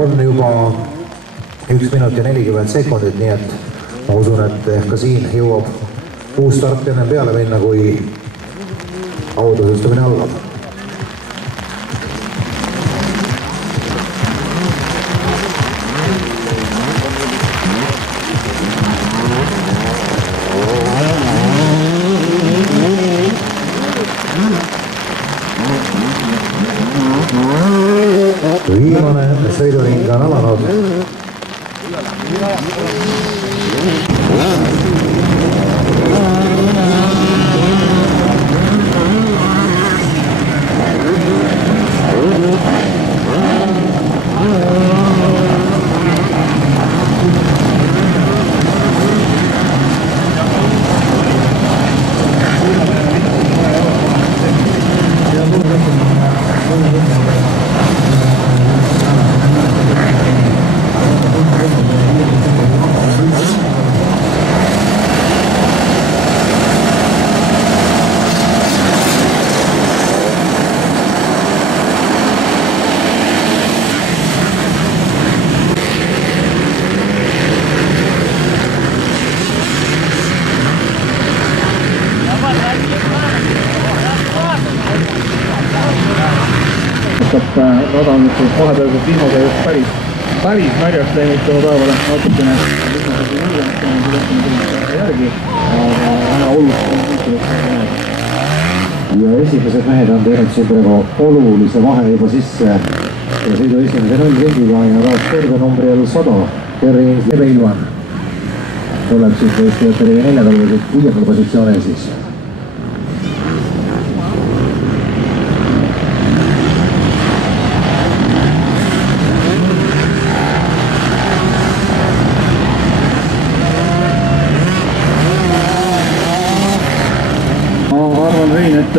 on juba 1 minut ja 40 sekundit, nii et ma usun, et ka siin jõuab uus start enne peale minna, kui autosüstumine algab. Viimane sõiduring on alanud. Radanud vahepealselt vihmaga just päris märjast läinud täna päevale natukene järgi, aga väga oluliselt. Ja esimesed mehed on teinud siin praegu olulise vahe juba sisse ja sõidu esimese 0 ringiga ja taas kõrge numbri all 100. Kerri Veilvan tuleb siin Eesti Jätteriga 4. positsioonil siis.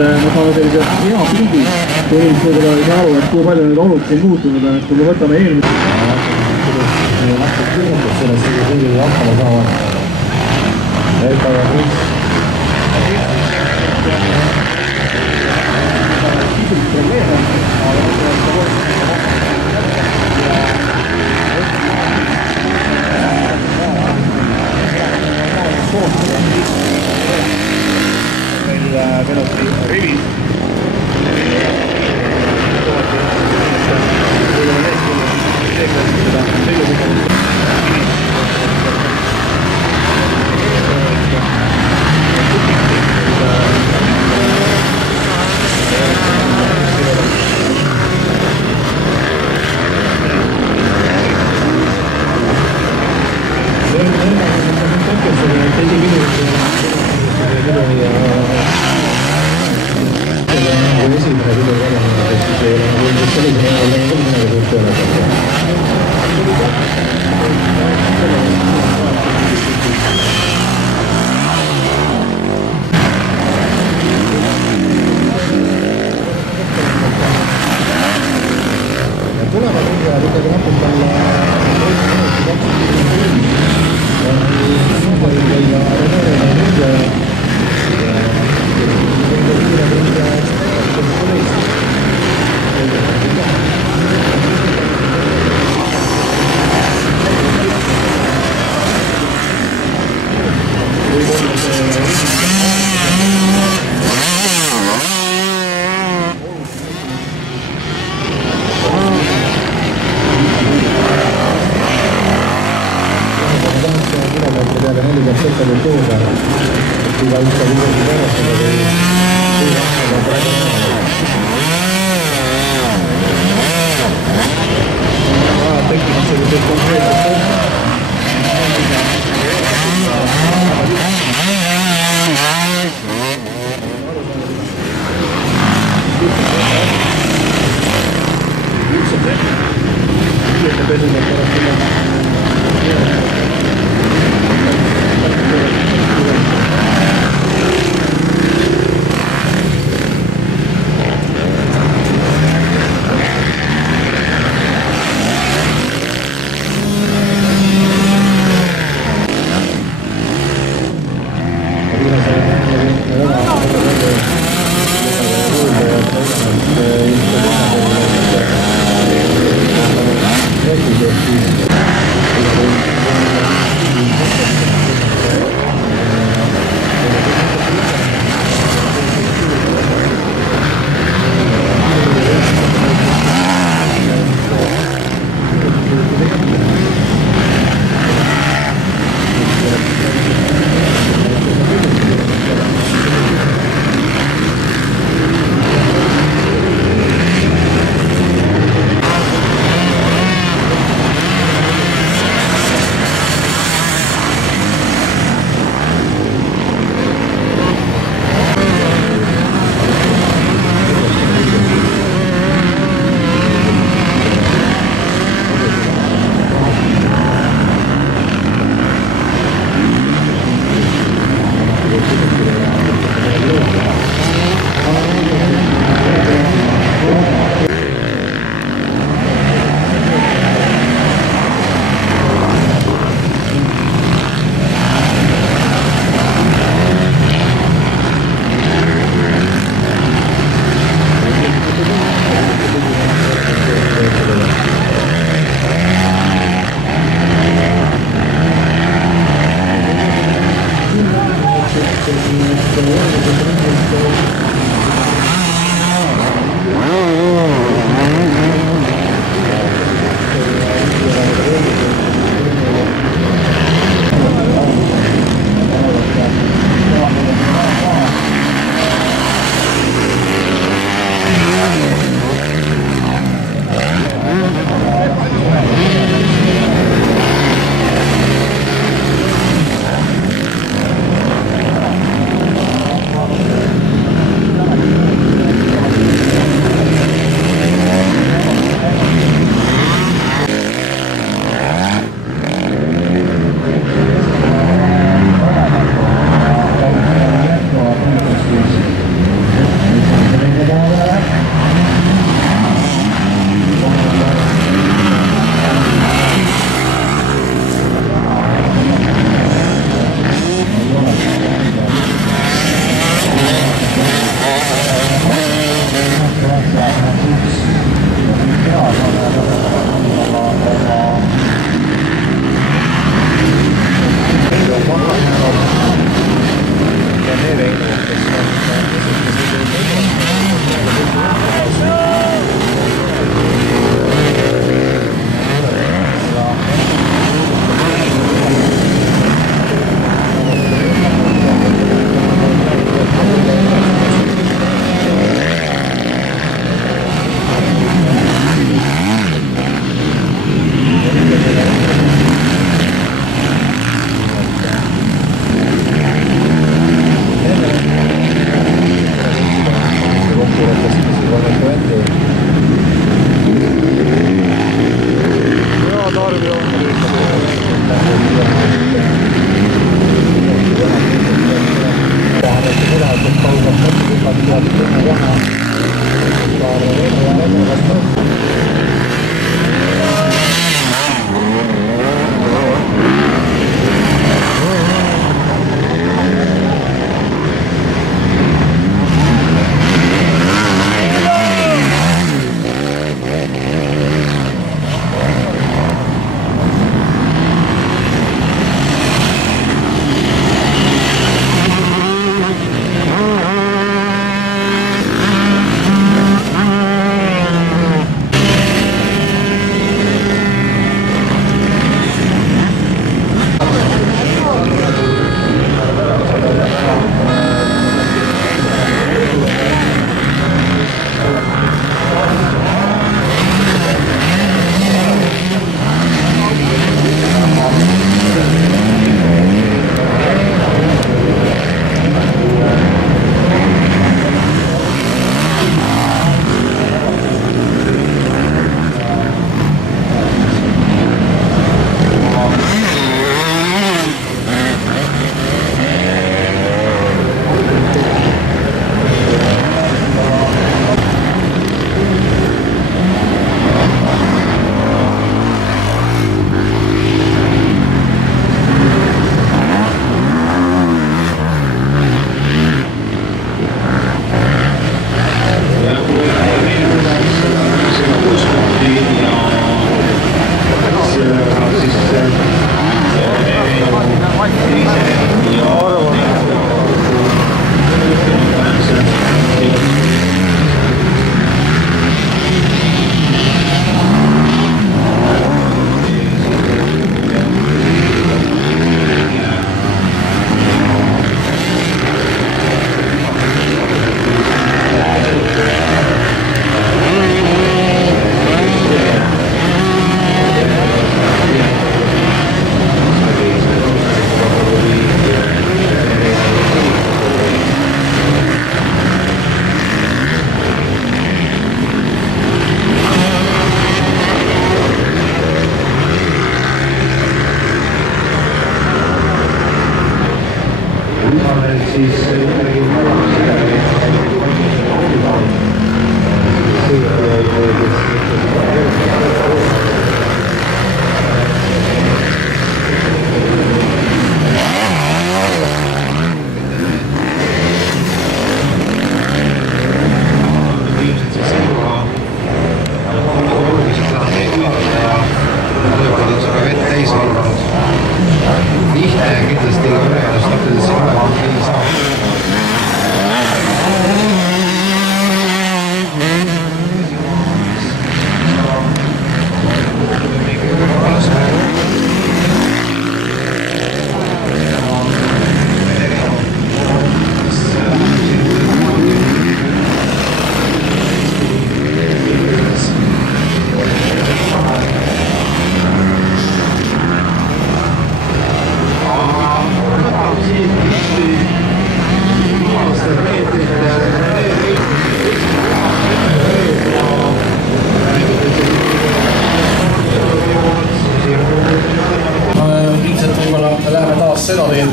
Ma saame sellise hea pildi, kui inimesed võib-olla ei saa aru, et kui palju need olud siin muutunud on, et kui me võtame eelmist. Selles sõidu hakkama saavad Erka ja Kris. Minuti rivis.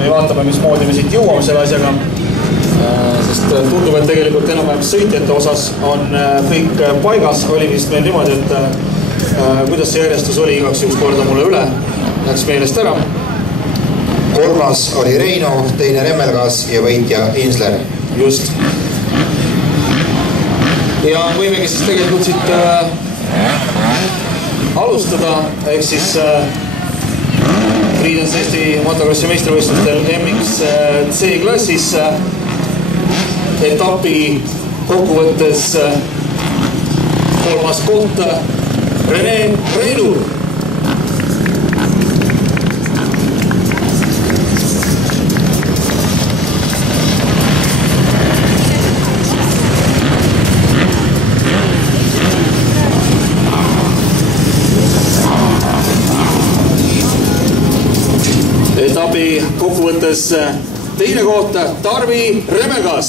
või vaatame, mismoodi me siit jõuame selle asjaga. Sest tundub, et tegelikult enam-vähem sõitjate osas on kõik paigas. Oli vist meil niimoodi, et kuidas see järjestus oli, igaks üks korda mulle üle. Läks meelest ära. Kolmas oli Reino, teine Remmelgas ja võitja Insler. Just. Ja võimegi siis tegelikult siit alustada, ehk siis Freedance Eesti motokrossi meistrivõistlustel MX C-klassis etapi kokkuvõttes kolmas koht Rene Reilur. Etapi kokkuvõttes teine koht Tarvi Remmelgas.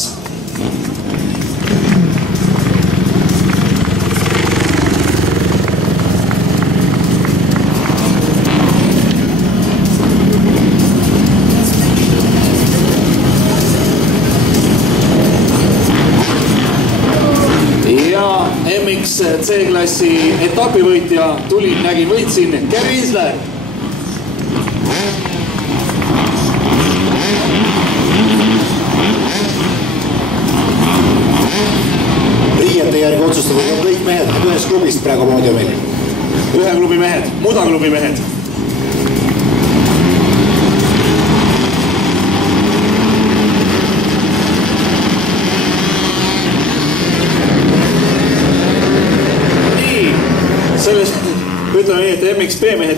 Ja MX C-klassi etapivõitja tuli, nägin, võitsin Gary Insler. Riiete järgi otsustatud on kõik mehed, ühest klubist praegu poodiumil. Ühe klubi mehed, Muda klubi mehed. Nii, sellest ütleme nii, et MXP mehed